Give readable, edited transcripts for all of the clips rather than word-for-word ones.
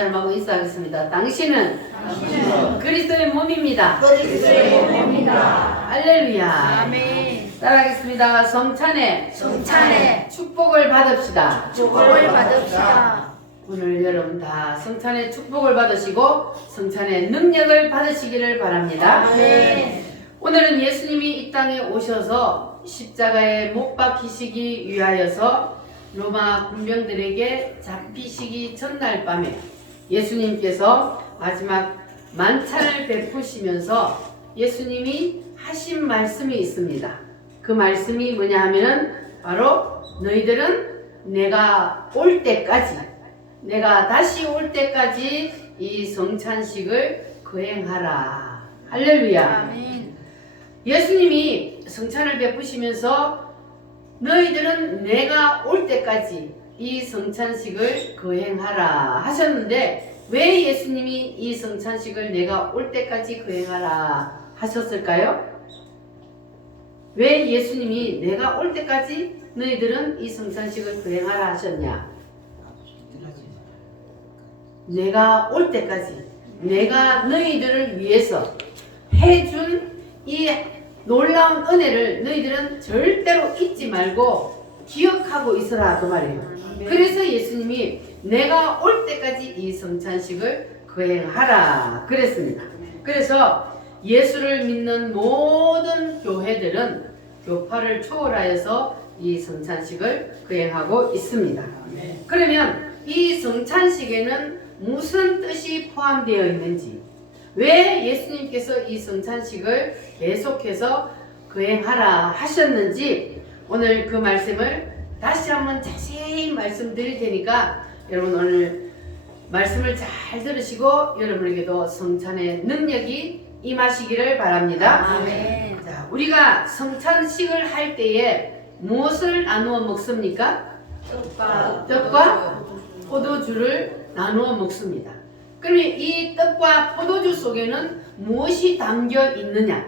사람하고 인사하겠습니다. 당신은 그리스도의 몸입니다. 그리스도의 몸입니다. 할렐루야. 아멘. 따라하겠습니다. 성찬에 축복을 받읍시다. 축복을 받읍시다. 오늘 여러분 다 성찬의 축복을 받으시고 성찬의 능력을 받으시기를 바랍니다. 아멘. 오늘은 예수님이 이 땅에 오셔서 십자가에 못 박히시기 위하여서 로마 군병들에게 잡히시기 전날 밤에 예수님께서 마지막 만찬을 베푸시면서 예수님이 하신 말씀이 있습니다. 그 말씀이 뭐냐 하면은 바로 너희들은 내가 올 때까지, 내가 다시 올 때까지 이 성찬식을 거행하라. 할렐루야. 아멘. 예수님이 성찬을 베푸시면서 너희들은 내가 올 때까지 이 성찬식을 거행하라 하셨는데, 왜 예수님이 이 성찬식을 내가 올 때까지 거행하라 하셨을까요? 왜 예수님이 내가 올 때까지 너희들은 이 성찬식을 거행하라 하셨냐? 내가 올 때까지 내가 너희들을 위해서 해준 이 놀라운 은혜를 너희들은 절대로 잊지 말고 기억하고 있으라 그 말이에요. 그래서 예수님이 내가 올 때까지 이 성찬식을 거행하라 그랬습니다. 그래서 예수를 믿는 모든 교회들은 교파를 초월하여서 이 성찬식을 거행하고 있습니다. 그러면 이 성찬식에는 무슨 뜻이 포함되어 있는지, 왜 예수님께서 이 성찬식을 계속해서 거행하라 하셨는지 오늘 그 말씀을 다시 한번 자세히 말씀드릴 테니까 여러분 오늘 말씀을 잘 들으시고 여러분에게도 성찬의 능력이 임하시기를 바랍니다. 아멘. 자, 우리가 성찬식을 할 때에 무엇을 나누어 먹습니까? 떡과 포도주를 나누어 먹습니다. 그러면 이 떡과 포도주 속에는 무엇이 담겨 있느냐?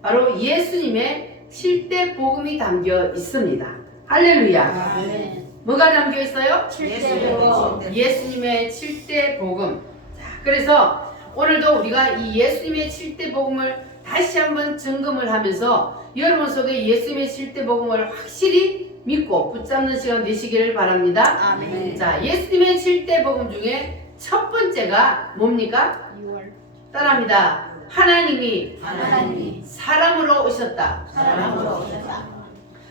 바로 예수님의 7대 복음이 담겨 있습니다. 할렐루야. 아멘. 뭐가 담겨 있어요? 7대 복음. 예수님의 7대 복음. 자, 그래서 오늘도 우리가 이 예수님의 7대 복음을 다시 한번 점검을 하면서 여러분 속에 예수님의 7대 복음을 확실히 믿고 붙잡는 시간 되시기를 바랍니다. 아멘. 자, 예수님의 7대 복음 중에 첫 번째가 뭡니까? 따라합니다. 하나님이 사람으로 오셨다.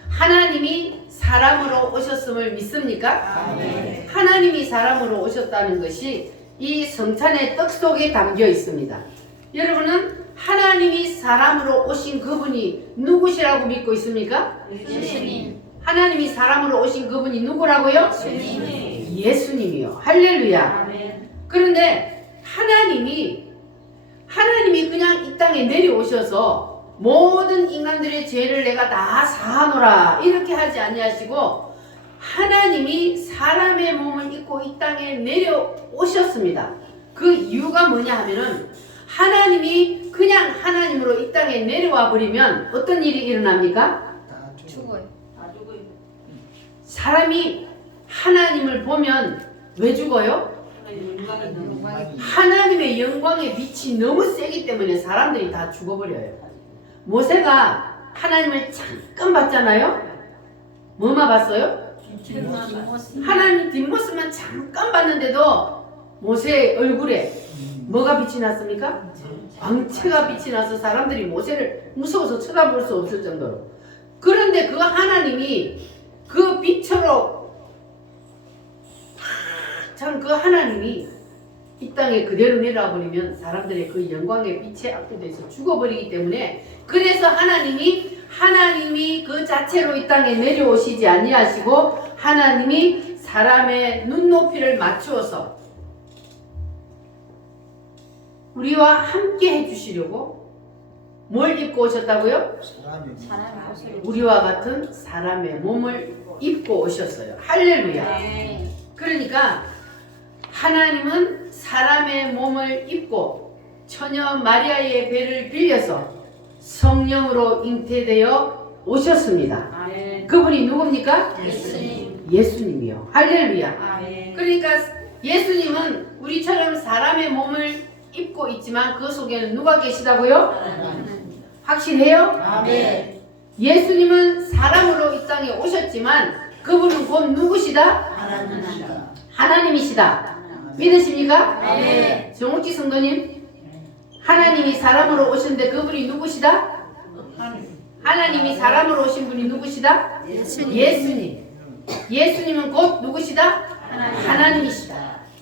하나님이 사람으로 오셨음을 믿습니까? 아멘. 하나님이 사람으로 오셨다는 것이 이 성찬의 떡 속에 담겨 있습니다. 여러분은 하나님이 사람으로 오신 그분이 누구시라고 믿고 있습니까? 예수님. 하나님이 사람으로 오신 그분이 누구라고요? 예수님이요. 할렐루야. 아멘. 그런데 하나님이 그냥 이 땅에 내려오셔서 모든 인간들의 죄를 내가 다 사하노라 이렇게 하지 아니하시고 하나님이 사람의 몸을 입고 이 땅에 내려오셨습니다. 그 이유가 뭐냐 하면은 하나님이 그냥 하나님으로 이 땅에 내려와 버리면 어떤 일이 일어납니까? 죽어요. 사람이 하나님을 보면 왜 죽어요? 하나님의 영광의 빛이 너무 세기 때문에 사람들이 다 죽어버려요. 모세가 하나님을 잠깐 봤잖아요. 뭐만 봤어요? 하나님 뒷모습만 잠깐 봤는데도 모세의 얼굴에 뭐가 빛이 났습니까? 광채가 빛이 나서 사람들이 모세를 무서워서 쳐다볼 수 없을 정도로. 그런데 그 하나님이 그 빛으로 참 그 하나님이 이 땅에 그대로 내려와 버리면 사람들의 그 영광의 빛에 압도돼서 죽어버리기 때문에, 그래서 하나님이 그 자체로 이 땅에 내려오시지 아니하시고 하나님이 사람의 눈높이를 맞추어서 우리와 함께 해주시려고 뭘 입고 오셨다고요? 우리와 같은 사람의 몸을 입고 오셨어요. 할렐루야. 그러니까 하나님은 사람의 몸을 입고 처녀 마리아의 배를 빌려서 성령으로 잉태되어 오셨습니다. 그분이 누굽니까? 예수님이요. 할렐루야. 그러니까 예수님은 우리처럼 사람의 몸을 입고 있지만 그 속에는 누가 계시다고요? 확실해요? 아멘. 예수님은 사람으로 이 땅에 오셨지만 그분은 곧 누구시다? 하나님이시다. 하나님이시다. 믿으십니까? 네. 정옥지 성도님, 하나님이 사람으로 오셨는데 그분이 누구시다? 하나님이 사람으로 오신 분이 누구시다? 예수님. 예수님. 예수님은 곧 누구시다? 하나님이시다.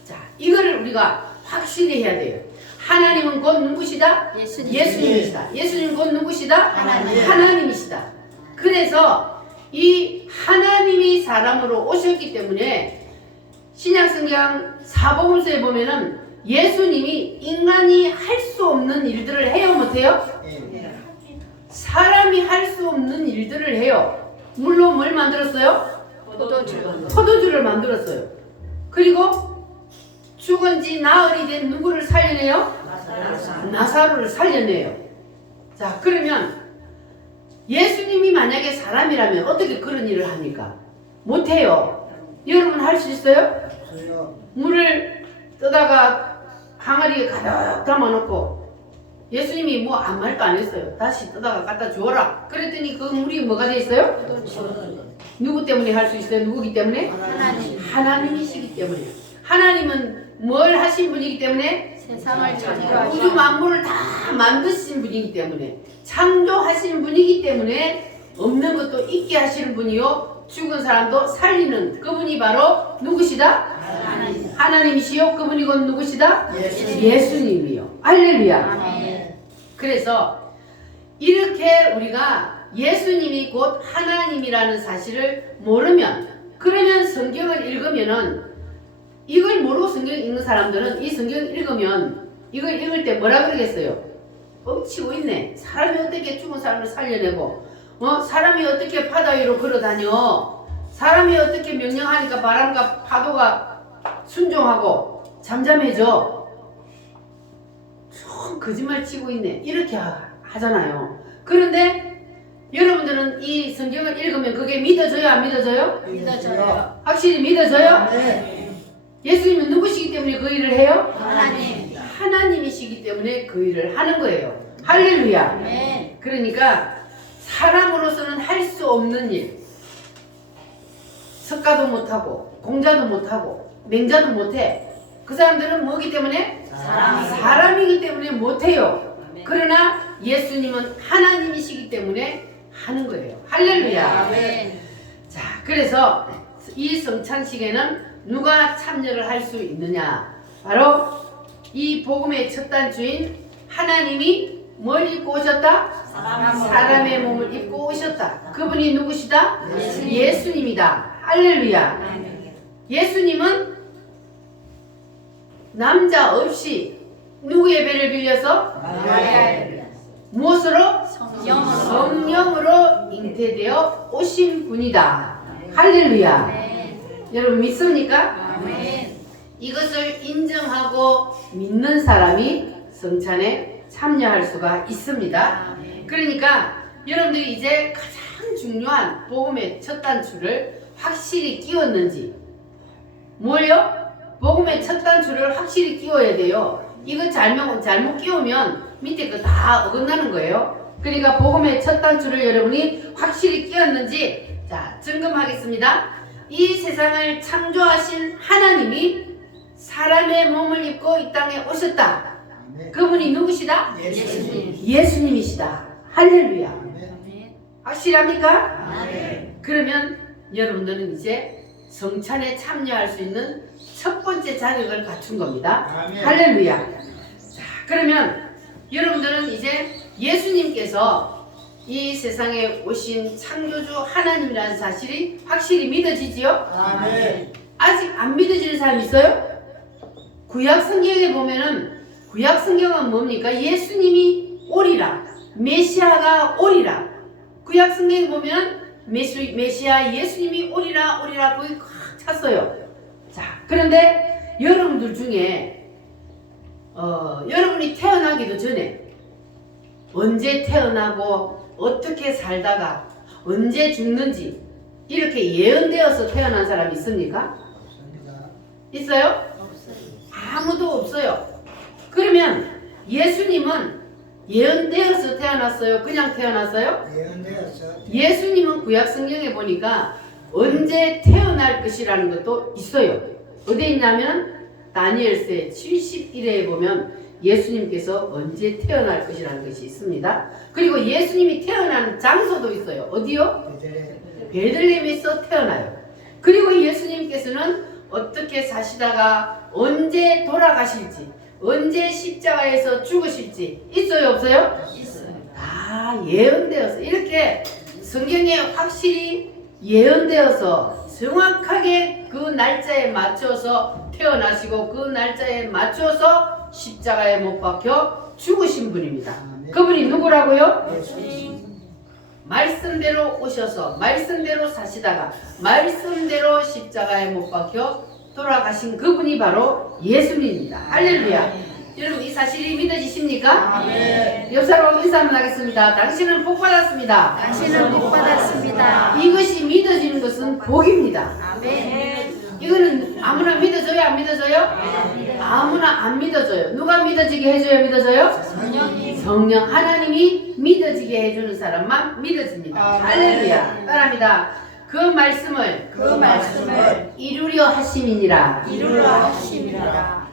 자, 이거를 우리가 확실히 해야 돼요. 하나님은 곧 누구시다? 예수님. 예수님이시다. 예수님은 곧 누구시다? 하나님. 하나님이시다. 그래서 이 하나님이 사람으로 오셨기 때문에 신약성경 사복음서에 보면은 예수님이 인간이 할 수 없는 일들을 해요, 못해요? 사람이 할 수 없는 일들을 해요. 물론 뭘 만들었어요? 포도주를 만들었어요. 그리고 죽은 지 나흘이 된 누구를 살려내요? 나사로를 살려내요. 자, 그러면 예수님이 만약에 사람이라면 어떻게 그런 일을 합니까? 못해요. 여러분 할 수 있어요? 물을 떠다가 항아리에 가득 담아놓고 예수님이 뭐 아무 말도 안 했어요. 다시 떠다가 갖다 주어라. 그랬더니 그 물이 뭐가 돼 있어요? 누구 때문에 할 수 있어요? 누구기 때문에? 하나님. 하나님이시기 때문에. 하나님은 뭘 하신 분이기 때문에? 세상을 우주 창조하신 만물을 다 만드신 분이기 때문에, 창조하신 분이기 때문에 없는 것도 있게 하시는 분이요 죽은 사람도 살리는 그분이 바로 누구시다? 하나님. 하나님이시요. 그분이 곧 누구시다? 예수님. 예수님이요. 할렐루야. 아멘. 그래서 이렇게 우리가 예수님이 곧 하나님이라는 사실을 모르면, 그러면 성경을 읽으면은, 이걸 모르고 성경을 읽는 사람들은 이 성경을 읽으면 이걸 읽을 때 뭐라 그러겠어요? 뻥치고 있네. 사람이 어떻게 죽은 사람을 살려내고, 사람이 어떻게 바다 위로 걸어다녀, 사람이 어떻게 명령하니까 바람과 파도가 순종하고 잠잠해져. 참 거짓말 치고 있네. 이렇게 하잖아요. 그런데 여러분들은 이 성경을 읽으면 그게 믿어져요, 안 믿어져요? 믿어져요. 확실히 믿어져요? 네. 예수님은 누구시기 때문에 그 일을 해요? 하나님. 하나님이시기 때문에 그 일을 하는 거예요. 할렐루야. 아멘. 그러니까 사람으로서는 할 수 없는 일, 석가도 못하고 공자도 못하고 맹자도 못해. 그 사람들은 뭐기 때문에? 사람이기 때문에 못해요. 그러나 예수님은 하나님이시기 때문에 하는 거예요. 할렐루야. 아멘. 자, 그래서 이 성찬식에는 누가 참여를 할 수 있느냐? 바로 이 복음의 첫 단추인 하나님이 뭘 입고 오셨다? 사람의 몸을 입고 오셨다. 그분이 누구시다? 예수님. 예수님이다. 할렐루야. 예수님은 남자 없이 누구의 배를 빌려서? 무엇으로? 성령으로. 성령으로 잉태되어 오신 분이다. 할렐루야. 아멘. 여러분 믿습니까? 아멘. 이것을 인정하고 믿는 사람이 성찬에 참여할 수가 있습니다. 아멘. 그러니까 여러분들이 이제 가장 중요한 복음의 첫 단추를 확실히 끼웠는지, 뭘요? 복음의 첫 단추를 확실히 끼워야 돼요. 이거 잘못 끼우면 밑에 거 다 어긋나는 거예요. 그러니까 복음의 첫 단추를 여러분이 확실히 끼웠는지, 자, 점검하겠습니다. 이 세상을 창조하신 하나님이 사람의 몸을 입고 이 땅에 오셨다. 그분이 누구시다? 예수님. 예수님이시다. 할렐루야. 아멘. 확실합니까? 아멘. 그러면 여러분들은 이제 성찬에 참여할 수 있는 첫 번째 자격을 갖춘 겁니다. 아멘. 할렐루야. 자, 그러면 여러분들은 이제 예수님께서 이 세상에 오신 창조주 하나님이라는 사실이 확실히 믿어지지요? 아멘. 아직 안 믿어지는 사람 있어요? 구약 성경에 보면은, 구약 성경은 뭡니까? 예수님이 오리라, 메시아가 오리라. 구약 성경에 보면 메시아 예수님이 오리라 거기 꽉 찼어요. 자, 그런데 여러분들 중에 여러분이 태어나기도 전에 언제 태어나고 어떻게 살다가 언제 죽는지 이렇게 예언되어서 태어난 사람 있습니까? 있어요? 없어요. 아무도 없어요. 그러면 예수님은 예언되어서 태어났어요? 그냥 태어났어요? 예언되었어. 예수님은 구약 성경에 보니까 언제 태어날 것이라는 것도 있어요. 어디에 있냐면 다니엘서 71회에 보면 예수님께서 언제 태어날 것이라는 것이 있습니다. 그리고 예수님이 태어난 장소도 있어요. 어디요? 베들레헴에서 태어나요. 그리고 예수님께서는 어떻게 사시다가 언제 돌아가실지, 언제 십자가에서 죽으실지 있어요, 없어요? 있어요. 다 예언되어서 이렇게 성경에 확실히 예언되어서 정확하게 그 날짜에 맞춰서 태어나시고 그 날짜에 맞춰서 십자가에 못 박혀 죽으신 분입니다. 그분이 누구라고요? 말씀대로 오셔서 말씀대로 사시다가 말씀대로 십자가에 못 박혀 돌아가신 그분이 바로 예수님입니다. 할렐루야. 여러분 이 사실이 믿어지십니까? 아멘. 옆 사람 인사 한번 하겠습니다. 당신은 복 받았습니다. 당신은 복 받았습니다. 이것이 믿어지는 것은 복입니다. 아멘. 이거는 아무나 믿어져요? 안 믿어져요? 아무나 안 믿어져요. 누가 믿어지게 해줘야 믿어져요? 성령님. 성령 하나님이 믿어지게 해주는 사람만 믿어집니다. 아멘. 할렐루야. 따라합니다. 그 말씀을 그 말씀을 이루려 하심이니라. 이루려 하심이라.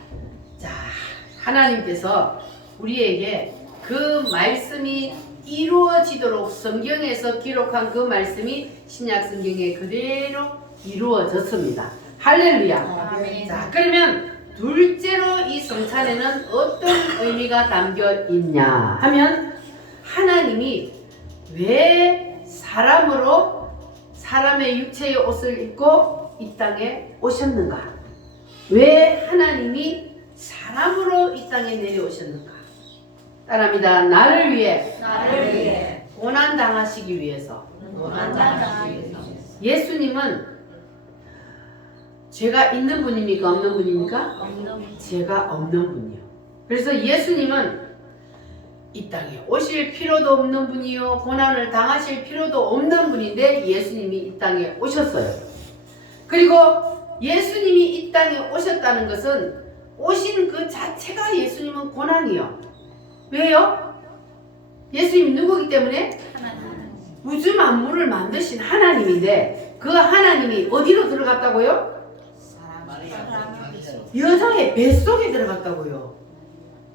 자, 하나님께서 우리에게 그 말씀이 이루어지도록 성경에서 기록한 그 말씀이 신약 성경에 그대로 이루어졌습니다. 할렐루야. 아멘. 자, 그러면 둘째로 이 성찬에는 어떤 의미가 담겨 있냐 하면 하나님이 왜 사람으로 사람의 육체의 옷을 입고 이 땅에 오셨는가? 왜 하나님이 사람으로 이 땅에 내려오셨는가? 따라합니다. 나를 위해 나를 위해 고난 당하시기 위해서. 고난당하기 위해서. 예수님은 죄가 있는 분입니까? 없는 분입니까? 없는 죄가 없는 분이요. 그래서 예수님은 이 땅에 오실 필요도 없는 분이요, 고난을 당하실 필요도 없는 분인데 예수님이 이 땅에 오셨어요. 그리고 예수님이 이 땅에 오셨다는 것은 오신 그 자체가 예수님은 고난이요. 왜요? 예수님이 누구기 때문에? 하나님. 우주 만물을 만드신 하나님인데 그 하나님이 어디로 들어갔다고요? 여자의 뱃속에 들어갔다고요.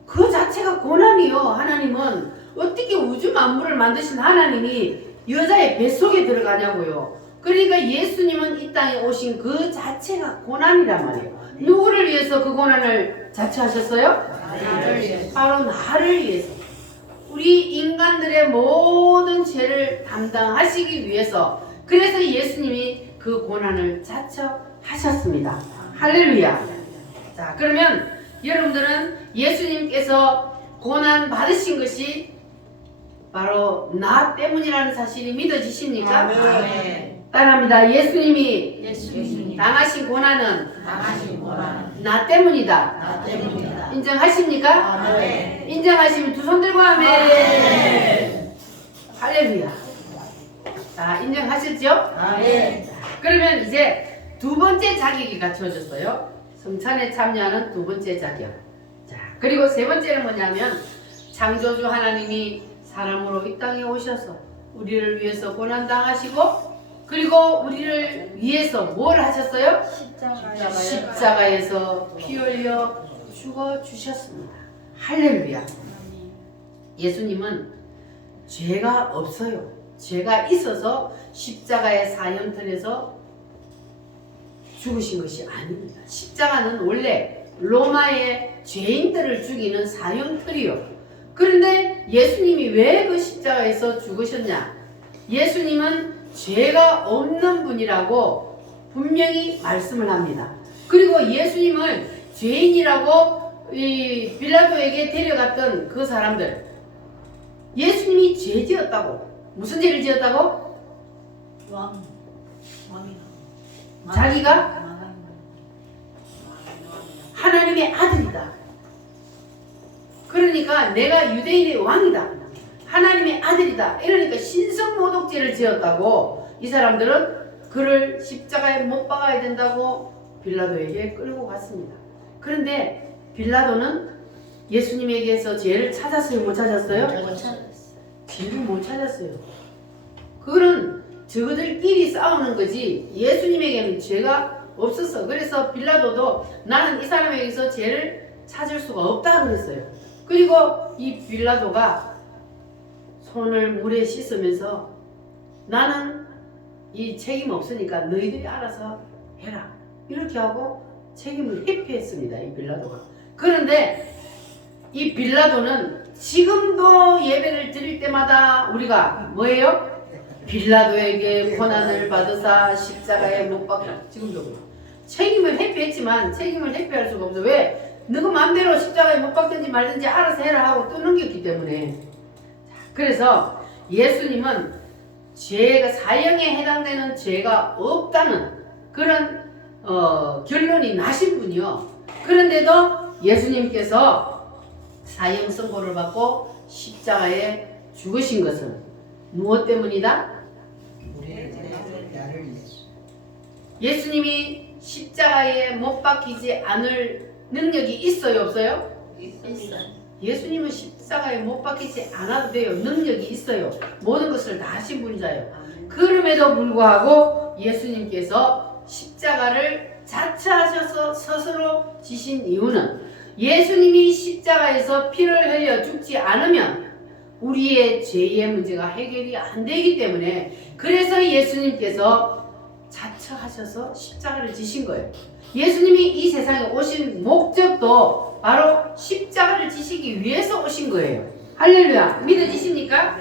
그 자체가 고난이요. 하나님은 어떻게 우주 만물을 만드신 하나님이 여자의 뱃속에 들어가냐고요. 그러니까 예수님은 이 땅에 오신 그 자체가 고난이란 말이에요. 누구를 위해서 그 고난을 자처하셨어요? 나를 위해서. 바로 나를 위해서. 우리 인간들의 모든 죄를 담당하시기 위해서. 그래서 예수님이 그 고난을 자처하셨습니다. 할렐루야. 자, 그러면 여러분들은 예수님께서 고난 받으신 것이 바로 나 때문이라는 사실이 믿어지십니까? 아멘. 따라합니다. 예수님이 예수님. 당하신 고난은 당하신 고난은 나 때문이다. 나 때문이다. 인정하십니까? 아멘. 인정하시면 두 손 들고 아멘. 아멘. 할렐루야. 자, 인정하셨죠? 아멘. 그러면 이제 두 번째 자격이 갖춰졌어요. 성찬에 참여하는 두 번째 자격. 자, 그리고 세 번째는 뭐냐면 창조주 하나님이 사람으로 이 땅에 오셔서 우리를 위해서 고난 당하시고 그리고 우리를 위해서 뭘 하셨어요? 십자가에서 피 흘려 죽어 주셨습니다. 할렐루야. 예수님은 죄가 없어요. 죄가 있어서 십자가의 사형틀에서 죽으신 것이 아닙니다. 십자가는 원래 로마의 죄인들을 죽이는 사형틀이요. 그런데 예수님이 왜 그 십자가에서 죽으셨냐? 예수님은 죄가 없는 분이라고 분명히 말씀을 합니다. 그리고 예수님을 죄인이라고 이 빌라도에게 데려갔던 그 사람들, 예수님이 죄 지었다고. 무슨 죄를 지었다고? 자기가 하나님의 아들이다. 그러니까 내가 유대인의 왕이다. 하나님의 아들이다. 이러니까 신성모독죄를 지었다고 이 사람들은 그를 십자가에 못 박아야 된다고 빌라도에게 끌고 갔습니다. 그런데 빌라도는 예수님에게서 죄를 찾았어요? 못 찾았어요? 죄를 못 찾았어요. 그거는 저들끼리 싸우는 거지 예수님에게는 죄가 없었어. 그래서 빌라도도 나는 이 사람에게서 죄를 찾을 수가 없다 그랬어요. 그리고 이 빌라도가 손을 물에 씻으면서 나는 이 책임 없으니까 너희들이 알아서 해라 이렇게 하고 책임을 회피했습니다. 이 빌라도가. 그런데 이 빌라도는 지금도 예배를 드릴 때마다 우리가 뭐예요? 빌라도에게 고난을 받으사 십자가에 못 박혀. 지금도 그래요. 책임을 회피했지만 책임을 회피할 수가 없어. 왜? 너가 마음대로 십자가에 못 박든지 말든지 알아서 해라 하고 또 넘겼기 때문에. 그래서 예수님은 죄가 사형에 해당되는 죄가 없다는 그런 결론이 나신 분이요. 그런데도 예수님께서 사형 선고를 받고 십자가에 죽으신 것은 무엇 때문이다? 예수님이 십자가에 못 박히지 않을 능력이 있어요, 없어요? 예수님은 십자가에 못 박히지 않아도 돼요. 능력이 있어요. 모든 것을 다 하신 분이잖아요. 그럼에도 불구하고 예수님께서 십자가를 자처하셔서 스스로 지신 이유는 예수님이 십자가에서 피를 흘려 죽지 않으면 우리의 죄의 문제가 해결이 안 되기 때문에 그래서 예수님께서 자처하셔서 십자가를 지신 거예요. 예수님이 이 세상에 오신 목적도 바로 십자가를 지시기 위해서 오신 거예요. 할렐루야. 믿어지십니까?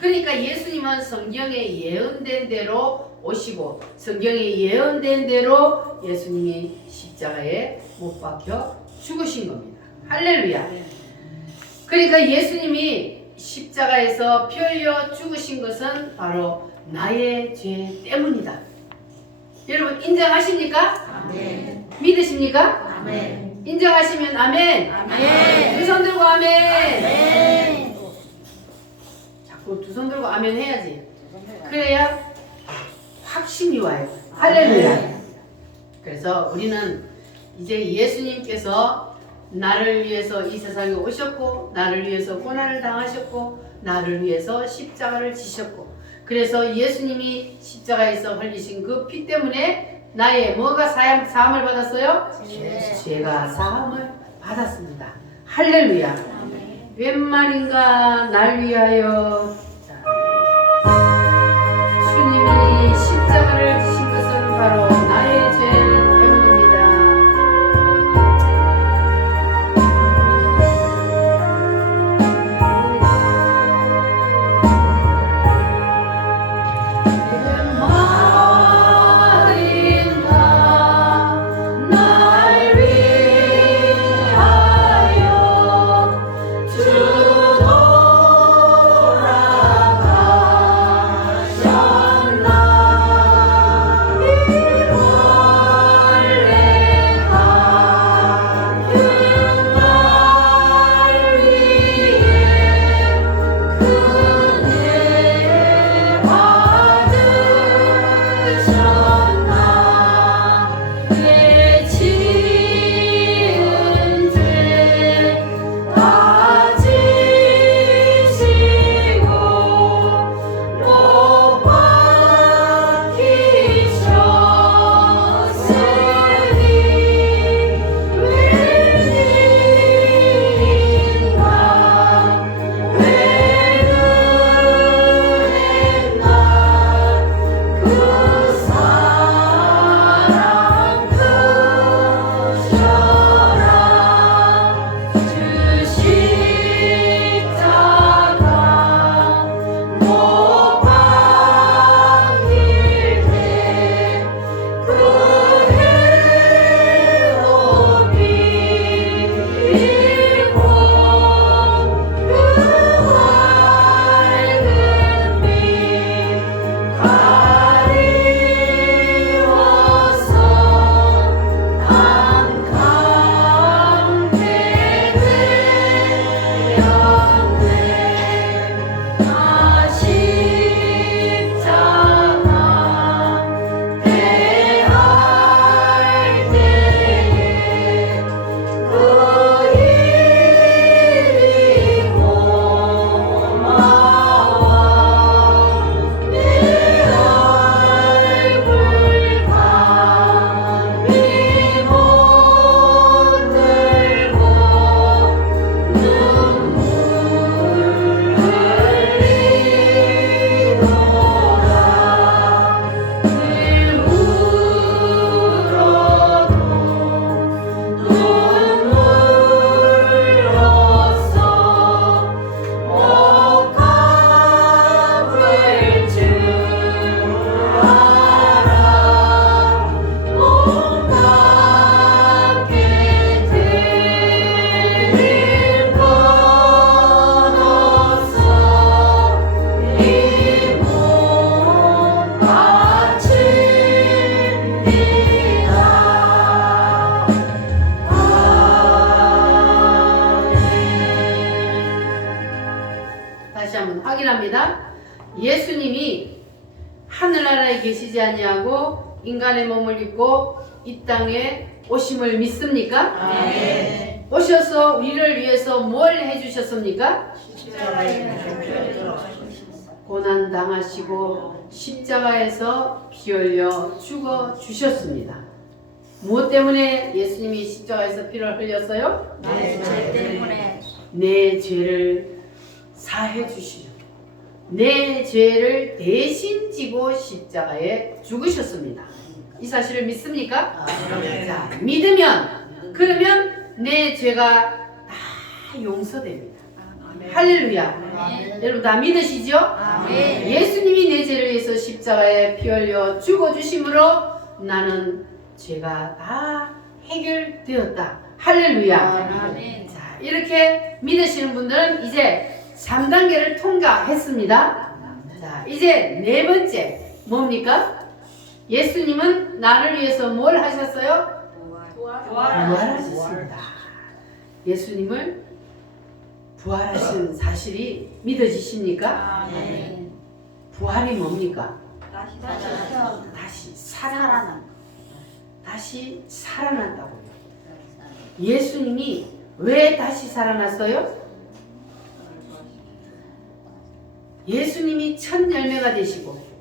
그러니까 예수님은 성경에 예언된 대로 오시고 성경에 예언된 대로 예수님이 십자가에 못 박혀 죽으신 겁니다. 할렐루야. 그러니까 예수님이 십자가에서 피 흘려 죽으신 것은 바로 나의 죄 때문이다. 여러분 인정하십니까? 아멘. 믿으십니까? 아멘. 인정하시면 아멘. 아멘. 두 손 들고 아멘. 아멘. 자꾸 두 손 들고 아멘 해야지. 그래야 확신이 와요. 할렐루야. 그래서 우리는 이제 예수님께서 나를 위해서 이 세상에 오셨고 나를 위해서 고난을 당하셨고 나를 위해서 십자가를 지셨고 그래서 예수님이 십자가에서 흘리신 그 피 때문에 나의 뭐가 사함을 받았어요? 죄가 사함을 받았습니다. 할렐루야. 웬 말인가 날 위하여. 자, 주님이 십자가를 지신 것은 바로 나의 죄 때문입니다. 날 위하여 주 돌아가셨나 예수님이 하늘나라에 계시지 아니하고 인간의 몸을 입고 이 땅에 오심을 믿습니까? 네. 오셔서 우리를 위해서 뭘 해주셨습니까? 고난 당하시고 십자가에서 피 흘려 죽어 주셨습니다. 무엇 때문에 예수님이 십자가에서 피를 흘렸어요? 죄 때문에 내 죄를 사해 주시려 내 죄를 대신 지고 십자가에 죽으셨습니다. 이 사실을 믿습니까? 자, 믿으면 그러면 내 죄가 다 용서됩니다. 할렐루야. 여러분 다 믿으시죠? 아멘. 예수님이 내 죄를 위해서 십자가에 피 흘려 죽어 주심으로 나는 죄가 다 해결되었다. 할렐루야. 아멘. 자, 이렇게 믿으시는 분들은 이제 3단계를 통과했습니다. 자, 이제 네 번째 뭡니까? 예수님은 나를 위해서 뭘 하셨어요? 부활하셨습니다. 예수님을 부활하신 사실이 믿어지십니까? 아멘. 부활이 뭡니까? 다시 다시 다시 살아난다고요. 예수님이 왜 다시 살아났어요? 예수님이 첫 열매가 되시고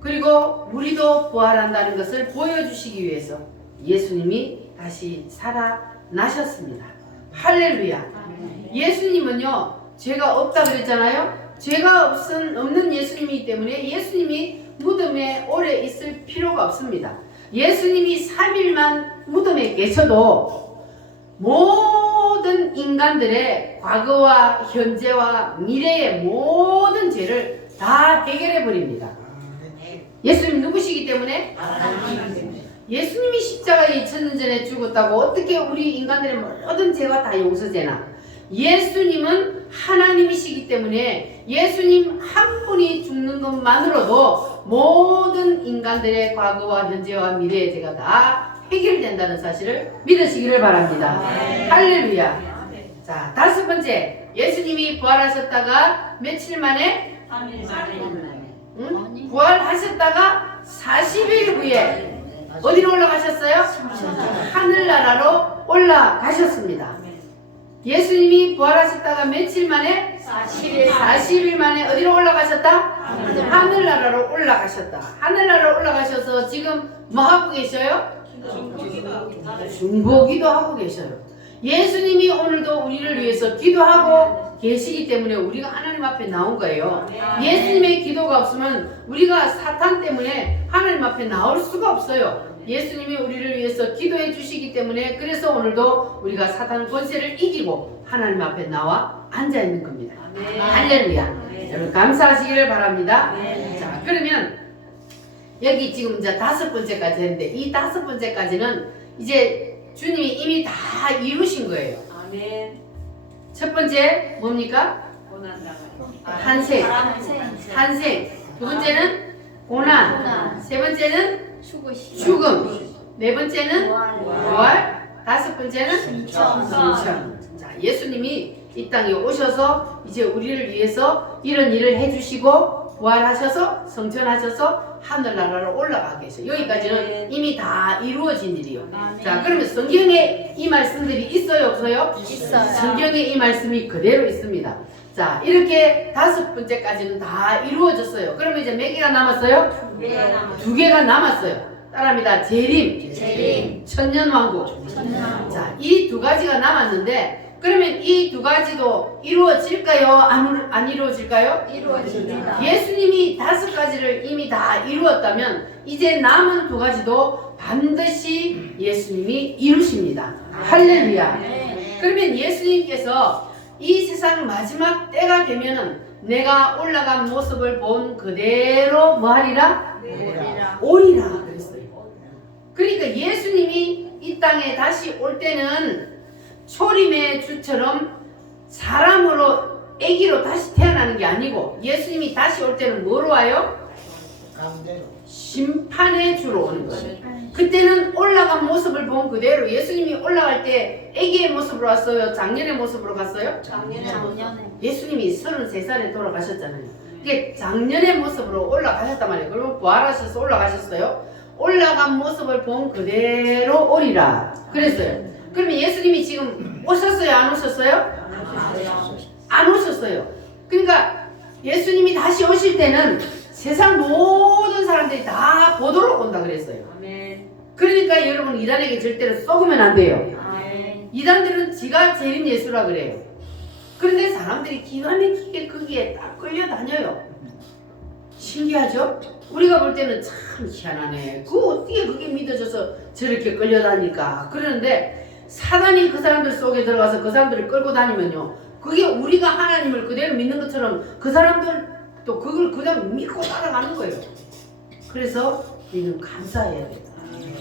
그리고 우리도 부활한다는 것을 보여주시기 위해서 예수님이 다시 살아나셨습니다. 할렐루야. 예수님은요 죄가 없다 그랬잖아요. 죄가 없는 예수님이기 때문에 예수님이 무덤에 오래 있을 필요가 없습니다. 예수님이 3일만 무덤에 계셔도 모든 인간들의 과거와 현재와 미래의 모든 죄를 다 해결해 버립니다. 예수님 누구시기 때문에? 예수님이 십자가에 2000년 전에 죽었다고 어떻게 우리 인간들의 모든 죄가 다 용서되나? 예수님은 하나님이시기 때문에 예수님 한 분이 죽는 것만으로도 모든 인간들의 과거와 현재와 미래의 죄가 다 해결된다는 사실을 믿으시기를 바랍니다. 할렐루야. 자, 다섯 번째, 예수님이 부활하셨다가 며칠 만에? 응? 부활하셨다가 40일 후에 어디로 올라가셨어요? 하늘나라로 올라가셨습니다. 예수님이 부활하셨다가 며칠 만에? 40일 만에 어디로 올라가셨다? 하늘나라로 올라가셨다. 하늘나라로 올라가셔서 지금 뭐 하고 계셔요? 중보기도 하고 계셔요. 예수님이 오늘도 우리를 위해서 기도하고 계시기 때문에 우리가 하나님 앞에 나온 거예요. 예수님의 기도가 없으면 우리가 사탄 때문에 하나님 앞에 나올 수가 없어요. 예수님이 우리를 위해서 기도해 주시기 때문에 그래서 오늘도 우리가 사탄 권세를 이기고 하나님 앞에 나와 앉아 있는 겁니다. 할렐루야. 여러분 감사하시기를 바랍니다. 자, 그러면 여기 지금 이제 5번째까지 했는데 이 5번째까지는 이제 주님이 이미 다 이루신 거예요. 첫 번째 뭡니까? 탄생. 두 번째는 고난. 세 번째는 죽음. 네 번째는 부활. 다섯 번째는 승천. 자, 예수님이 이 땅에 오셔서 이제 우리를 위해서 이런 일을 해주시고 부활하셔서 성천하셔서 하늘나라로 올라가 계셔. 여기까지는 이미 다 이루어진 일이요. 자, 그러면 성경에 이 말씀들이 있어요, 없어요? 있어요. 성경에 이 말씀이 그대로 있습니다. 자, 이렇게 5번째까지는 다 이루어졌어요. 그러면 이제 몇 개가 남았어요? 2개가 남았어요. 따라합니다. 재림, 천년왕국. 자, 이 2가지가 남았는데 그러면 이 2가지도 이루어질까요? 안 이루어질까요? 이루어집니다. 예수님이 5가지를 이미 다 이루었다면 이제 남은 2가지도 반드시 예수님이 이루십니다. 할렐루야. 그러면 예수님께서 이 세상 마지막 때가 되면은 내가 올라간 모습을 본 그대로 뭐 하리라? 오리라 그랬어요. 그러니까 예수님이 이 땅에 다시 올 때는 초림의 주처럼 사람으로 아기로 다시 태어나는 게 아니고 예수님이 다시 올 때는 뭐로 와요? 심판의 주로 오는 거예요. 그때는 올라간 모습을 본 그대로 예수님이 올라갈 때 아기의 모습으로 왔어요? 작년의 모습으로 갔어요? 작년에 예수님이 33살에 돌아가셨잖아요. 이게 작년의 모습으로 올라가셨단 말이에요. 그러면 부활하셔서 올라가셨어요. 올라간 모습을 본 그대로 오리라 그랬어요. 그러면 예수님이 지금 오셨어요? 안 오셨어요? 안 오셨어요. 그러니까 예수님이 다시 오실 때는 세상 모든 사람들이 다 보도록 온다 그랬어요. 아멘. 그러니까 여러분 이단에게 절대로 썩으면 안 돼요. 아멘. 이단들은 지가 제일 예수라 그래요. 그런데 사람들이 기가 막히게 거기에 딱 끌려다녀요. 신기하죠? 우리가 볼 때는 참 희한하네. 어떻게 그게 믿어져서 저렇게 끌려다니까. 그러는데 사단이 그 사람들 속에 들어가서 그 사람들을 끌고 다니면요. 그게 우리가 하나님을 그대로 믿는 것처럼 그 사람들도 그걸 그냥 믿고 따라가는 거예요. 그래서 우리는 감사해야 돼요.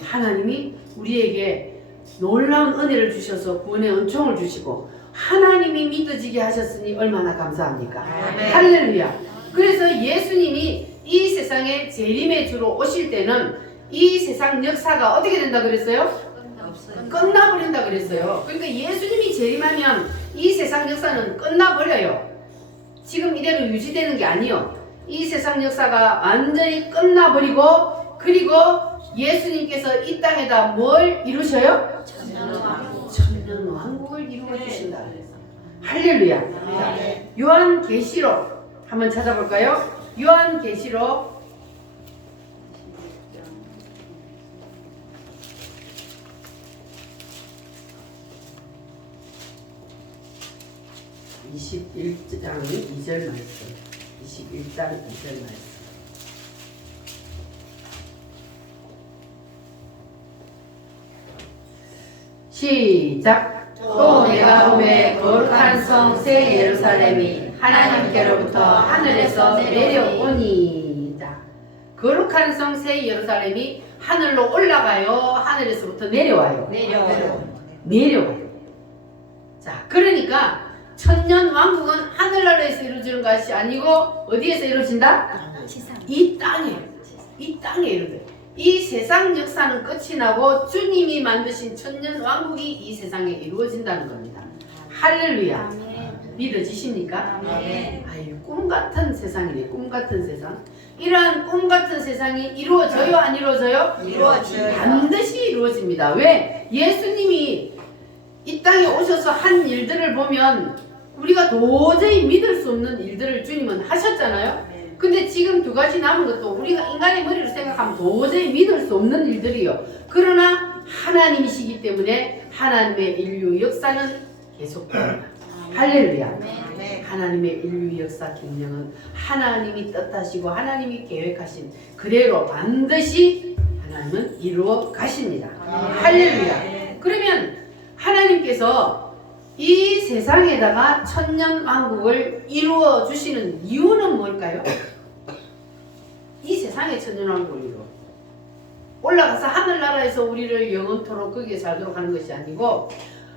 하나님이 우리에게 놀라운 은혜를 주셔서 구원의 은총을 주시고 하나님이 믿어지게 하셨으니 얼마나 감사합니까? 아멘. 할렐루야. 그래서 예수님이 이 세상에 재림의 주로 오실 때는 이 세상 역사가 어떻게 된다 그랬어요? 끝나버린다 그랬어요. 그러니까 예수님이 재림하면 이 세상 역사는 끝나버려요. 지금 이대로 유지되는 게 아니요. 이 세상 역사가 완전히 끝나버리고 그리고 예수님께서 이 땅에다 뭘 이루셔요? 천년 왕국을 이루어 주신다. 할렐루야. 요한계시록 한번 찾아볼까요? 요한계시록 21장 2절 말씀. 21장 2절 말씀. 시작. 또 내가 보매 거룩한 성 새 예루살렘이 하나님께로부터 하늘에서 내려오니이다. 거룩한 성 새 예루살렘이 하늘로 올라가요? 하늘에서부터 내려와요? 내려와요. 자, 그러니까 천년 왕국은 하늘나라에서 이루어지는 것이 아니고 어디에서 이루어진다? 이 땅에 이루어져요. 이 세상 역사는 끝이 나고 주님이 만드신 천년 왕국이 이 세상에 이루어진다는 겁니다. 할렐루야. 믿어지십니까? 아유, 꿈같은 세상이네. 꿈같은 세상. 이러한 꿈같은 세상이 이루어져요? 안 이루어져요? 이루어져요. 반드시 이루어집니다. 왜? 예수님이 이 땅에 오셔서 한 일들을 보면 우리가 도저히 믿을 수 없는 일들을 주님은 하셨잖아요. 근데 지금 두 가지 남은 것도 우리가 인간의 머리로 생각하면 도저히 믿을 수 없는 일들이요. 그러나 하나님이시기 때문에 하나님의 인류 역사는 계속됩니다. 할렐루야. 하나님의 인류 역사 경영은 하나님이 뜻하시고 하나님이 계획하신 그대로 반드시 하나님은 이루어 가십니다. 할렐루야. 그러면 하나님께서 이 세상에다가 천년 왕국을 이루어 주시는 이유는 뭘까요? 이 세상에 천년 왕국을 이루어 올라가서 하늘나라에서 우리를 영원토록 거기에 살도록 하는 것이 아니고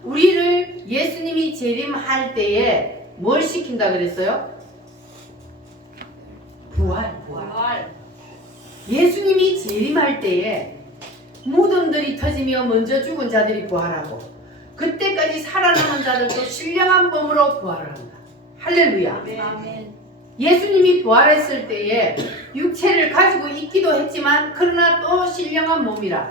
우리를 예수님이 재림할 때에 뭘 시킨다 그랬어요? 부활. 예수님이 재림할 때에 무덤들이 터지며 먼저 죽은 자들이 부활하고 그때까지 살아남은 자들도 신령한 몸으로 부활을 한다. 할렐루야. 예수님이 부활했을 때에 육체를 가지고 있기도 했지만 그러나 또 신령한 몸이라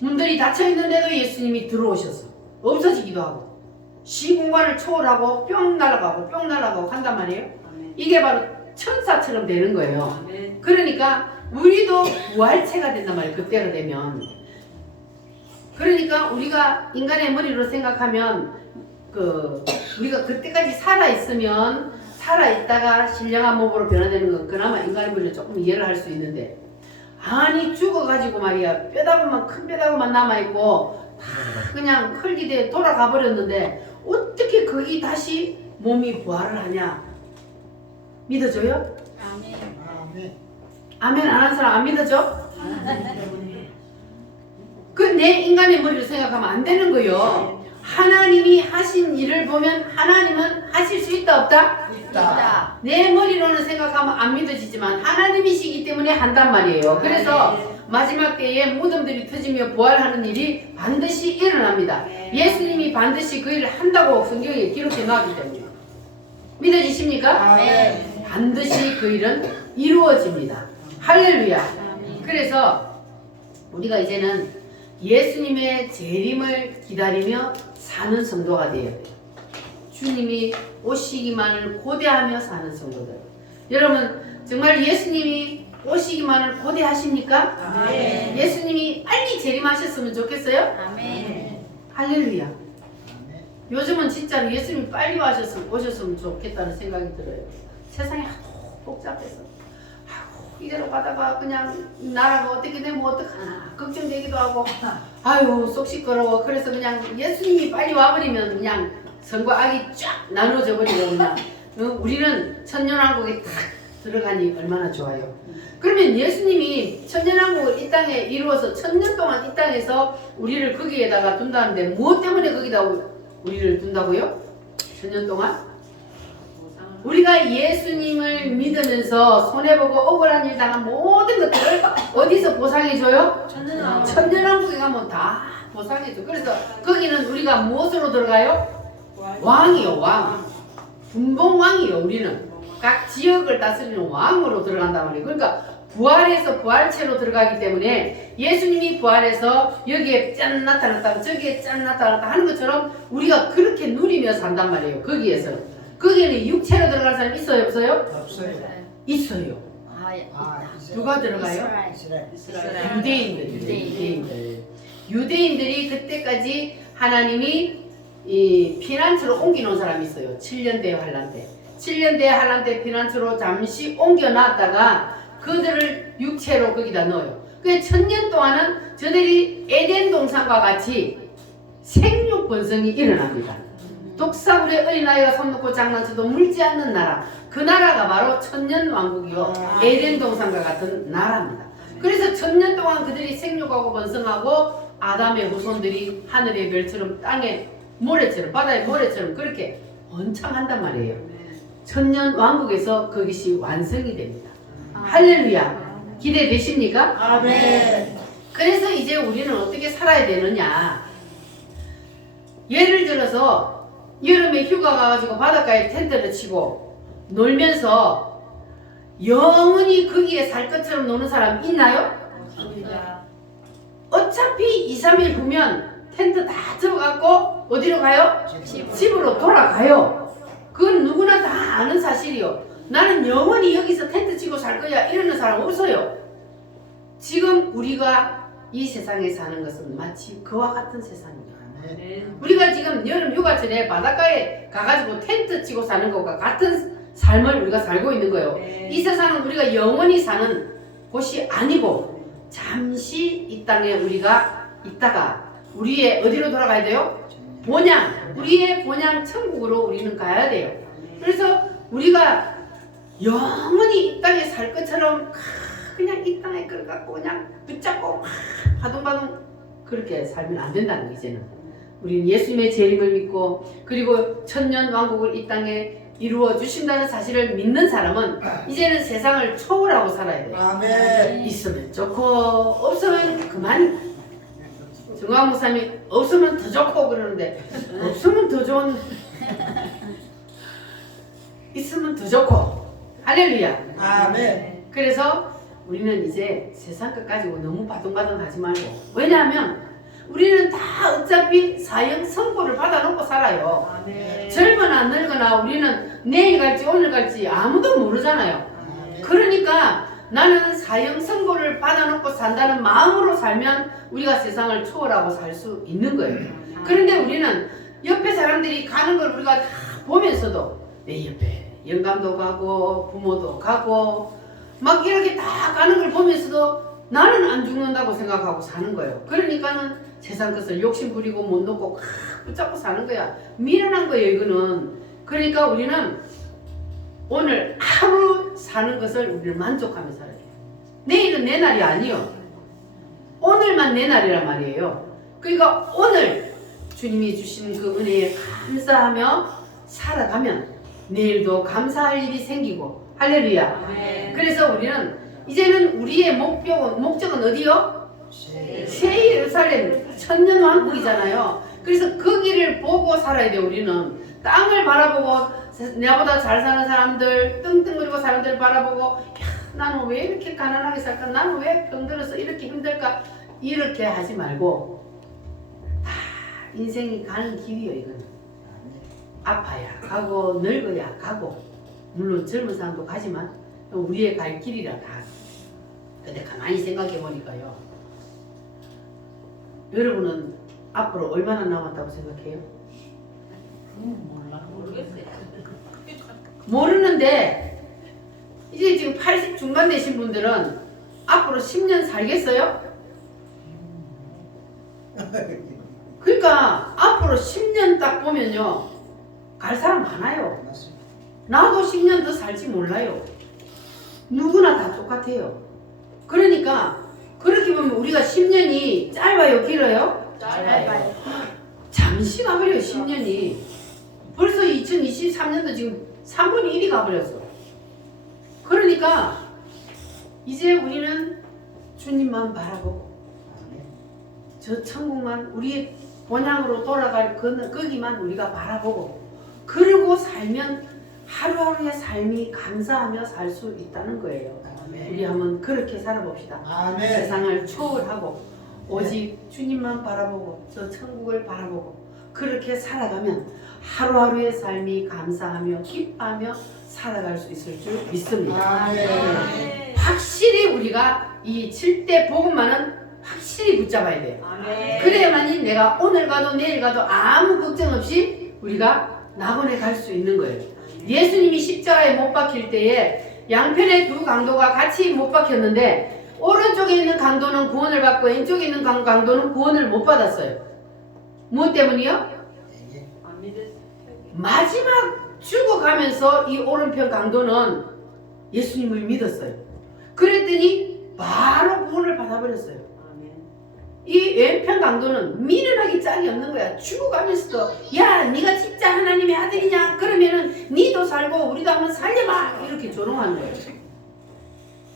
문들이 닫혀 있는데도 예수님이 들어오셔서 없어지기도 하고 시공간을 초월하고 뿅 날아가고 한단 말이에요. 이게 바로 천사처럼 되는 거예요. 그러니까 우리도 부활체가 된단 말이에요. 그때가 되면. 그러니까 우리가 인간의 머리로 생각하면 우리가 그때까지 살아있다가 신령한 몸으로 변화되는 건 그나마 인간의 머리로 조금 이해를 할 수 있는데 아니 죽어가지고 말이야 큰 뼈다구만 남아있고 다 그냥 흙이 돌아가 버렸는데 어떻게 거기 다시 몸이 부활을 하냐? 믿어져요? 아멘 안 하는 사람 안 믿어져? 내 인간의 머리로 생각하면 안 되는 거예요. 하나님이 하신 일을 보면 하나님은 하실 수 있다 없다? 있다. 내 머리로는 생각하면 안 믿어지지만 하나님이시기 때문에 한단 말이에요. 그래서 마지막 때에 무덤들이 터지며 부활하는 일이 반드시 일어납니다. 예수님이 반드시 그 일을 한다고 성경에 기록해 놨기 때문에 믿어지십니까? 아멘. 반드시 그 일은 이루어집니다. 할렐루야. 아멘. 그래서 우리가 이제는 예수님의 재림을 기다리며 사는 성도가 되어야 돼요. 주님이 오시기만을 고대하며 사는 성도들. 여러분 정말 예수님이 오시기만을 고대하십니까? 아멘. 예수님이 빨리 재림하셨으면 좋겠어요? 아멘. 할렐루야. 요즘은 진짜로 예수님이 빨리 오셨으면 좋겠다는 생각이 들어요. 세상이 하도 복잡해서 이대로 가다가 그냥 나라가 어떻게 되면 어떡하나 걱정되기도 하고 아유 속 시끄러워. 그래서 그냥 예수님이 빨리 와버리면 그냥 선과 악이 쫙 나눠져 버리고 그냥 우리는 천년왕국에 탁 들어가니 얼마나 좋아요. 그러면 예수님이 천년왕국을 이 땅에 이루어서 천년 동안 이 땅에서 우리를 거기에다가 둔다는데 무엇 때문에 거기다 우리를 둔다고요? 천년 동안? 우리가 예수님을 믿으면서 손해보고 억울한 일 당한 모든 것들을 어디서 보상해줘요? 천년왕국에 가면 다 보상해줘. 그래서 거기는 우리가 무엇으로 들어가요? 왕이요, 왕. 분봉왕이요. 우리는 각 지역을 다스리는 왕으로 들어간단 말이에요. 그러니까 부활해서 부활체로 들어가기 때문에 예수님이 부활해서 여기에 짠 나타났다 저기에 짠 나타났다 하는 것처럼 우리가 그렇게 누리며 산단 말이에요. 거기에서. 거기에는 육체로 들어갈 사람 있어요, 없어요? 없어요. 있어요. 누가 들어가요? 이스라엘. 유대인들. 유대인들이 그때까지 하나님이 이 피난처로 옮겨놓은 사람이 있어요. 7년대 환란 때. 7년대 환란 때 피난처로 잠시 옮겨놨다가 그들을 육체로 거기다 넣어요. 그 천년 동안은 저들이 에덴 동산과 같이 생육 번성이 일어납니다. 독사굴의 어린아이가 손 놓고 장난쳐도 물지 않는 나라. 그 나라가 바로 천년왕국이요. 에덴 동산과 같은 나라입니다. 그래서 천년 동안 그들이 생육하고 번성하고 아담의 후손들이 하늘의 별처럼 땅의 모래처럼 바다의 모래처럼 그렇게 번창한단 말이에요. 천년왕국에서 그것이 완성이 됩니다. 할렐루야. 기대되십니까? 아멘. 그래서 이제 우리는 어떻게 살아야 되느냐. 예를 들어서 여름에 휴가 가가지고 바닷가에 텐트를 치고 놀면서 영원히 거기에 살 것처럼 노는 사람 있나요? 어차피 2, 3일 후면 텐트 다 접어갖고 어디로 가요? 집으로 돌아가요. 그건 누구나 다 아는 사실이요. 나는 영원히 여기서 텐트 치고 살 거야 이러는 사람 없어요. 지금 우리가 이 세상에 사는 것은 마치 그와 같은 세상입니다. 우리가 지금 여름 휴가철에 바닷가에 가가지고 텐트 치고 사는 것과 같은 삶을 우리가 살고 있는 거예요. 이 세상은 우리가 영원히 사는 곳이 아니고 잠시 이 땅에 우리가 있다가 우리의 어디로 돌아가야 돼요? 본향, 우리의 본향 천국으로 우리는 가야 돼요. 그래서 우리가 영원히 이 땅에 살 것처럼 그냥 이 땅에 끌어갖고 그냥 붙잡고 바둥바둥 그렇게 살면 안 된다는 거. 이제는 우리는 예수님의 재림을 믿고 그리고 천년 왕국을 이 땅에 이루어 주신다는 사실을 믿는 사람은 이제는 세상을 초월하고 살아야 돼요. 아멘. 있으면 좋고 없으면 그만이다. 정광 목사님이 없으면 더 좋고 그러는데 없으면 더 좋은 있으면 더 좋고 할렐루야. 아멘. 그래서 우리는 이제 세상 것 가지고 너무 바둥바둥 하지 말고, 왜냐하면 우리는 다 어차피 사형 선고를 받아놓고 살아요. 젊거나 늙거나 우리는 내일 갈지 오늘 갈지 아무도 모르잖아요. 그러니까 나는 사형 선고를 받아놓고 산다는 마음으로 살면 우리가 세상을 초월하고 살 수 있는 거예요. 그런데 우리는 옆에 사람들이 가는 걸 우리가 다 보면서도 내 옆에 영감도 가고 부모도 가고 막 이렇게 다 가는 걸 보면서도 나는 안 죽는다고 생각하고 사는 거예요. 그러니까는 세상 것을 욕심 부리고 못 놓고 붙잡고 사는 거야. 미련한 거예요, 이거는. 그러니까 우리는 오늘 하루 사는 것을 우리는 만족하며 살아야 돼요. 내일은 내 날이 아니요. 오늘만 내 날이란 말이에요. 그러니까 오늘 주님이 주신 그 은혜에 감사하며 살아가면 내일도 감사할 일이 생기고, 할렐루야. 그래서 우리는 이제는 우리의 목적은 어디요? 새 예루살렘 천년왕국이잖아요. 그래서 거기를 보고 살아야 돼요. 우리는 땅을 바라보고 나보다 잘 사는 사람들, 떵떵거리고 사람들 바라보고, 야, 나는 왜 이렇게 가난하게 살까? 나는 왜 병들어서 이렇게 힘들까? 이렇게 하지 말고, 인생이 가는 길이요, 이거는. 아파야 가고, 늙어야 가고, 물론 젊은 사람도 가지만, 우리의 갈 길이라 다. 근데 가만히 생각해 보니까요. 여러분은 앞으로 얼마나 남았다고 생각해요? 모르겠어요. 모르는데 이제 지금 80 중반 되신 분들은 앞으로 10년 살겠어요? 그러니까 앞으로 10년 딱 보면요 갈 사람 많아요. 나도 10년 더 살지 몰라요. 누구나 다 똑같아요. 그러니까 그렇게 보면 우리가 10년이 짧아요 길어요? 짧아요. 잠시 가버려요 10년이. 벌써 2023년도 지금 3분의 1이 가버렸어. 그러니까 이제 우리는 주님만 바라보고 저 천국만 우리 본향으로 돌아갈 거기만 우리가 바라보고 그러고 살면 하루하루의 삶이 감사하며 살 수 있다는 거예요. 우리 한번 그렇게 살아봅시다. 아멘. 세상을 초월하고 오직 주님만 바라보고 저 천국을 바라보고 그렇게 살아가면 하루하루의 삶이 감사하며 기뻐하며 살아갈 수 있을 줄 믿습니다. 아멘. 확실히 우리가 이 7대 복음만은 확실히 붙잡아야 돼요. 그래야만이 내가 오늘 가도 내일 가도 아무 걱정 없이 우리가 낙원에 갈 수 있는 거예요. 예수님이 십자가에 못 박힐 때에 양편의 두 강도가 같이 못 박혔는데 오른쪽에 있는 강도는 구원을 받고 왼쪽에 있는 강도는 구원을 못 받았어요. 무엇 때문이요? 마지막 죽어가면서 이 오른편 강도는 예수님을 믿었어요. 그랬더니 바로 구원을 받아버렸어요. 이 왼편 강도는 미련하기 짝이 없는 거야. 죽어가면서도 야 네가 진짜 하나님의 아들이냐? 그러면은 니도 살고 우리도 한번 살려봐 이렇게 조롱하는 거예요.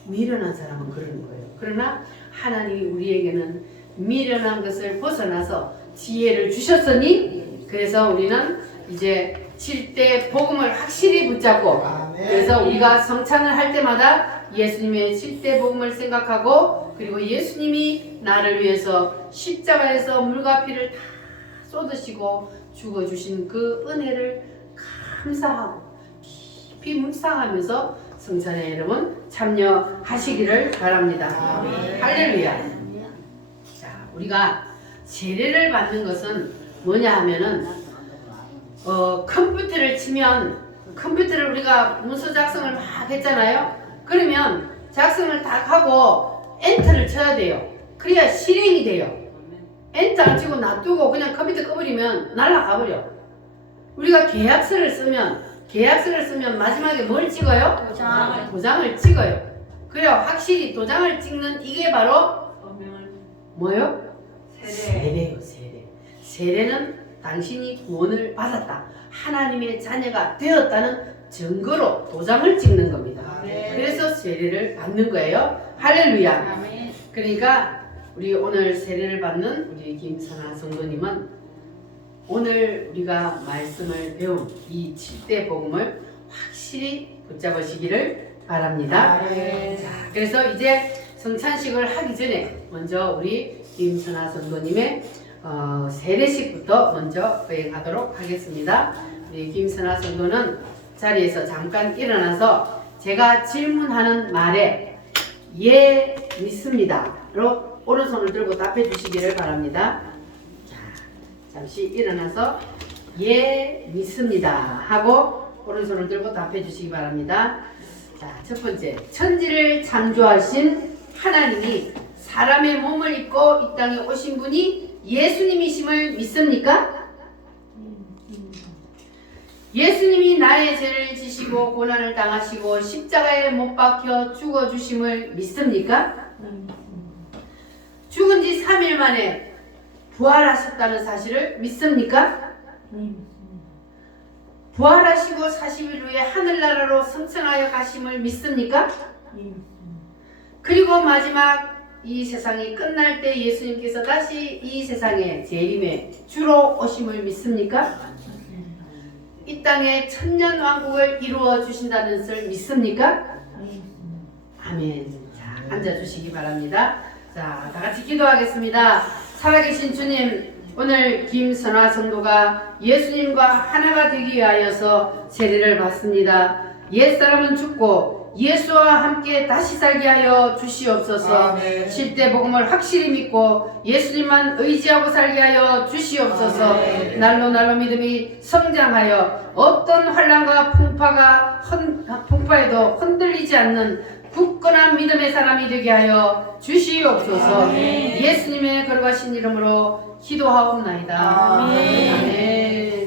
미련한 사람은 그러는 거예요. 그러나 하나님이 우리에게는 미련한 것을 벗어나서 지혜를 주셨으니 그래서 우리는 이제 7대 복음을 확실히 붙잡고 그래서 우리가 성찬을 할 때마다 예수님의 7대 복음을 생각하고 그리고 예수님이 나를 위해서 십자가에서 물과 피를 다 쏟으시고 죽어주신 그 은혜를 감사하고 깊이 묵상하면서 성찬에 여러분 참여하시기를 바랍니다. 할렐루야. 자, 우리가 세례를 받는 것은 뭐냐 하면은 컴퓨터를 치면 컴퓨터를 우리가 문서 작성을 막 했잖아요. 그러면 작성을 다 하고 엔터를 쳐야 돼요. 그래야 실행이 돼요. 엔터 안 치고 놔두고 그냥 컴퓨터 꺼버리면 날아가버려. 우리가 계약서를 쓰면 마지막에 뭘 찍어요? 도장을 찍어요. 그래야 확실히 도장을 찍는 이게 바로 뭐요? 세례요. 세례는 당신이 구원을 받았다. 하나님의 자녀가 되었다는 증거로 도장을 찍는 겁니다. 그래서 세례를 받는 거예요. 할렐루야. 그러니까 우리 오늘 세례를 받는 우리 김선아 성도님은 오늘 우리가 말씀을 배운 이 7대 복음을 확실히 붙잡으시기를 바랍니다. 자, 그래서 이제 성찬식을 하기 전에 먼저 우리 김선아 성도님의 세례식부터 먼저 거행하도록 하겠습니다. 우리 김선아 성도는 자리에서 잠깐 일어나서 제가 질문하는 말에 예 믿습니다로 오른손을 들고 답해 주시기를 바랍니다. 자, 잠시 일어나서 예 믿습니다 하고 오른손을 들고 답해 주시기 바랍니다. 자, 첫 번째, 천지를 창조하신 하나님이 사람의 몸을 입고 이 땅에 오신 분이 예수님이심을 믿습니까? 예수님이 나의 죄를 지시고 고난을 당하시고 십자가에 못 박혀 죽어주심을 믿습니까? 죽은 지 3일 만에 부활하셨다는 사실을 믿습니까? 부활하시고 40일 후에 하늘나라로 승천하여 가심을 믿습니까? 그리고 마지막 이 세상이 끝날 때 예수님께서 다시 이 세상에 재림의 주로 오심을 믿습니까? 이 땅에 천년 왕국을 이루어 주신다는 것을 믿습니까? 아멘. 자, 앉아주시기 바랍니다. 자, 다 같이 기도하겠습니다. 살아계신 주님, 오늘 김선화 성도가 예수님과 하나가 되기 위하여서 세례를 받습니다. 옛사람은 죽고 예수와 함께 다시 살게 하여 주시옵소서. 아멘. 실대 복음을 확실히 믿고 예수님만 의지하고 살게 하여 주시옵소서. 아멘. 날로 믿음이 성장하여 어떤 환난과 풍파에도 흔들리지 않는 굳건한 믿음의 사람이 되게 하여 주시옵소서. 아멘. 예수님의 거룩하신 이름으로 기도하옵나이다. 아멘. 아멘.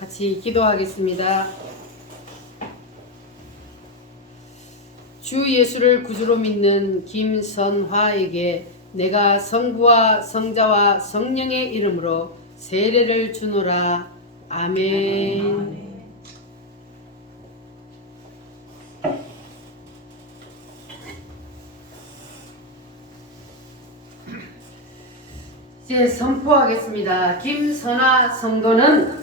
같이 기도하겠습니다. 주 예수를 구주로 믿는 김선화에게 내가 성부와 성자와 성령의 이름으로 세례를 주노라. 아멘. 이제 선포하겠습니다. 김선화 성도는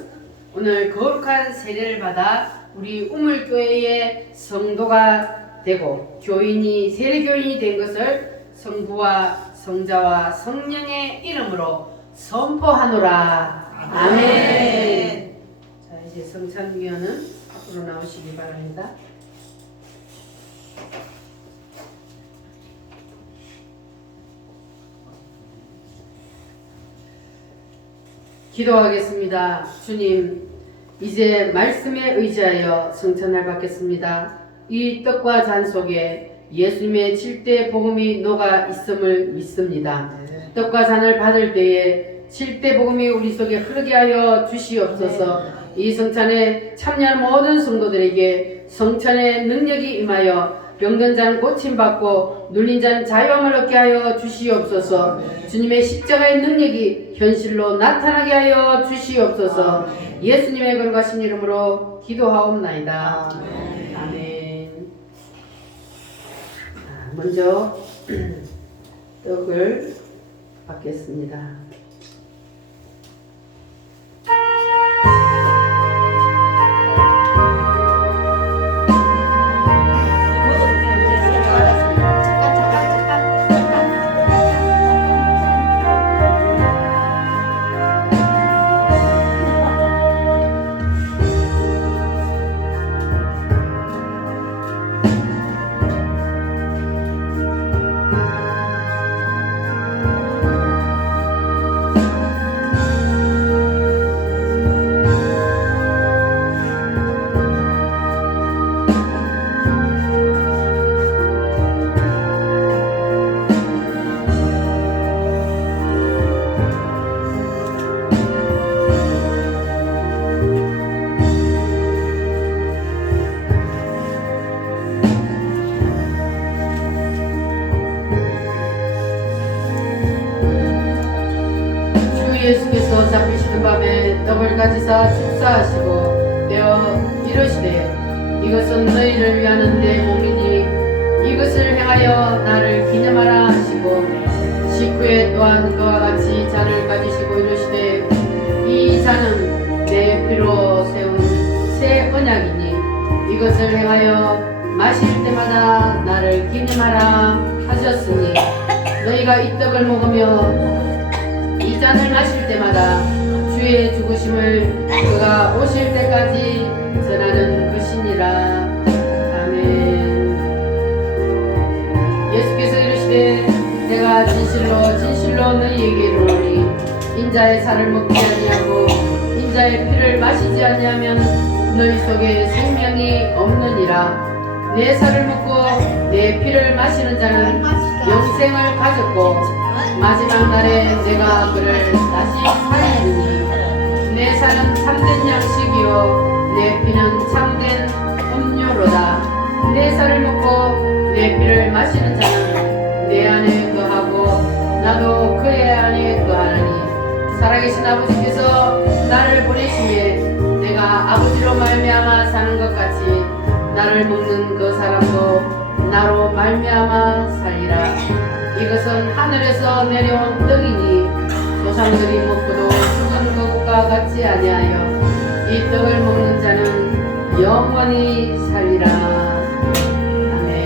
오늘 거룩한 세례를 받아 우리 우물교회의 성도가 되고 교인이 세례교인이 된 것을 성부와 성자와 성령의 이름으로 선포하노라. 아멘. 자, 이제 성찬위원은 앞으로 나오시기 바랍니다. 기도하겠습니다. 주님, 이제 말씀에 의지하여 성찬을 받겠습니다. 이 떡과 잔 속에 예수님의 7대 복음이 녹아 있음을 믿습니다. 떡과 잔을 받을 때에 7대 복음이 우리 속에 흐르게 하여 주시옵소서. 이 성찬에 참여한 모든 성도들에게 성찬의 능력이 임하여 병든 자는 고침받고 눌린 자는 자유함을 얻게 하여 주시옵소서. 주님의 십자가의 능력이 현실로 나타나게 하여 주시옵소서. 예수님의 거룩하신 이름으로 기도하옵나이다. 아멘. 먼저 떡을 받겠습니다. 예수께서 잡히시는 밤에 떡을 가지사 축사하시고 떼어 이르시되 이것은 너희를 위하는 내 몸이니 이것을 행하여 나를 기념하라 하시고 식후에 또한 그와 같이 잔을 가지시고 이르시되 이 잔은 내 피로 세운 새 언약이니 이것을 행하여 마실 때마다 나를 기념하라 하셨으니 너희가 이 떡을 먹으며 이 잔을 마실 때마다 주의 죽으심을 그가 오실 때까지 전하는 것이니라. 아멘. 예수께서 이르시되 내가 진실로 너희에게 이르노니 인자의 살을 먹지 아니하고 죽은 자의 피를 마시지 아니하면 너희 속에 생명이 없느니라. 내 살을 먹고 내 피를 마시는 자는 영생을 가졌고 마지막 날에 내가 그를 다시 살리리니 내 살은 참된 양식이요 내 피는 참된 음료로다. 내 살을 먹고 내 피를 마시는 자는 내 안에 거하고 나도 그의 안에 거하나니 살아계신 아버지께서 나를 보내시기에 내가 아버지로 말미암아 사는 것 같이 나를 먹는 그 사람도 나로 말미암아 살리라. 이것은 하늘에서 내려온 떡이니 조상들이 먹고도 죽은 것과 같지 아니하여 이 떡을 먹는 자는 영원히 살리라. 아멘.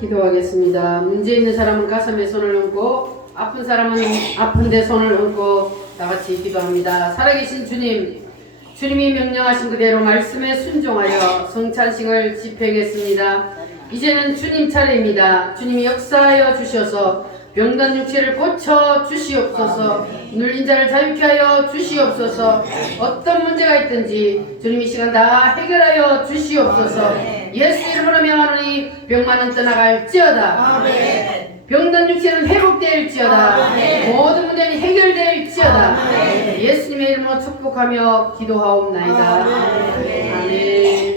기도하겠습니다. 문제 있는 사람은 가슴에 손을 얹고 아픈 사람은 아픈데 손을 얹고 다같이 기도합니다. 살아계신 주님, 주님이 명령하신 그대로 말씀에 순종하여 성찬식을 집행했습니다. 이제는 주님 차례입니다. 주님이 역사하여 주셔서 병든 육체를 고쳐 주시옵소서. 눌린 자를 자유케 하여 주시옵소서. 어떤 문제가 있든지 주님이 시간 다 해결하여 주시옵소서. 예수 이름으로 명하노니 병만은 떠나갈지어다. 병든 육체는 회복될지어다. 모든 문제는 해결될지어다. 예수님의 이름으로 축복하며 기도하옵나이다. 아멘.